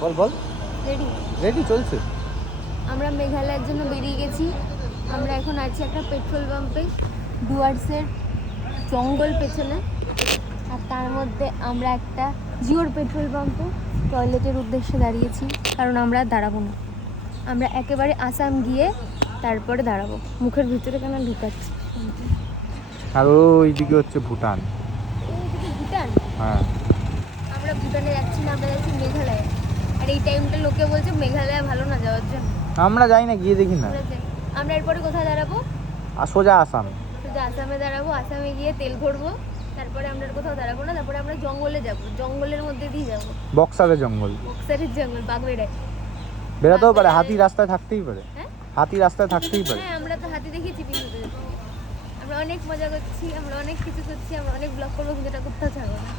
বল বল। Ready ready চলছে। আমরা মেঘালয়ের জন্য বেরিয়ে গেছি। আমরা এখন আছি একটা পেট্রোল পাম্পে, ডুয়ার্সের জঙ্গল পেছনে। আর তার মধ্যে আমরা একটা জিওর পেট্রোল পাম্পে টয়লেটের উদ্দেশ্যে দাঁড়িয়েছি, কারণ আমরা দাঁড়াবো না। আমরা একেবারে আসাম গিয়ে তারপরে দাঁড়াবো। মুখের ভিতরে কেন ঢুকাচ্ছি। আর ওইদিকে হচ্ছে ভুটান। এইদিকে ভুটান। হ্যাঁ, আমরা ভুটানে যাচ্ছি না, আমরা যাচ্ছি মেঘালয়ে। আর এই টাইমটা লোকে বলছে মেঘালয় ভালো না যাওয়ার জন্য। আমরা যাই না, গিয়ে দেখি না। আমরা এরপরে কোথায় দাঁড়াবো? আর সোজা আসাম। সোজা আসামে দাঁড়াবো। আসামে গিয়ে তেল ভরবো। তারপরে আমরা আর কোথাও দাঁড়াবো না। তারপরে আমরা জঙ্গলে যাব, জঙ্গলের মধ্যে দিয়ে যাবো। বক্সারের জঙ্গল। বক্সারের জঙ্গল, বাগবেড়ায় বেরাতেও পারে, হাতি রাস্তায় থাকতেই পারে। হ্যাঁ, হাতি রাস্তায় থাকতেই পারে। হ্যাঁ, আমরা তো হাতি দেখেছি ভিডিওতে। আমরা অনেক মজা করছি, আমরা অনেক কিছু করছি, আমরা অনেক ব্লগ করবো, কিন্তু এটা কোথাও যাবো না।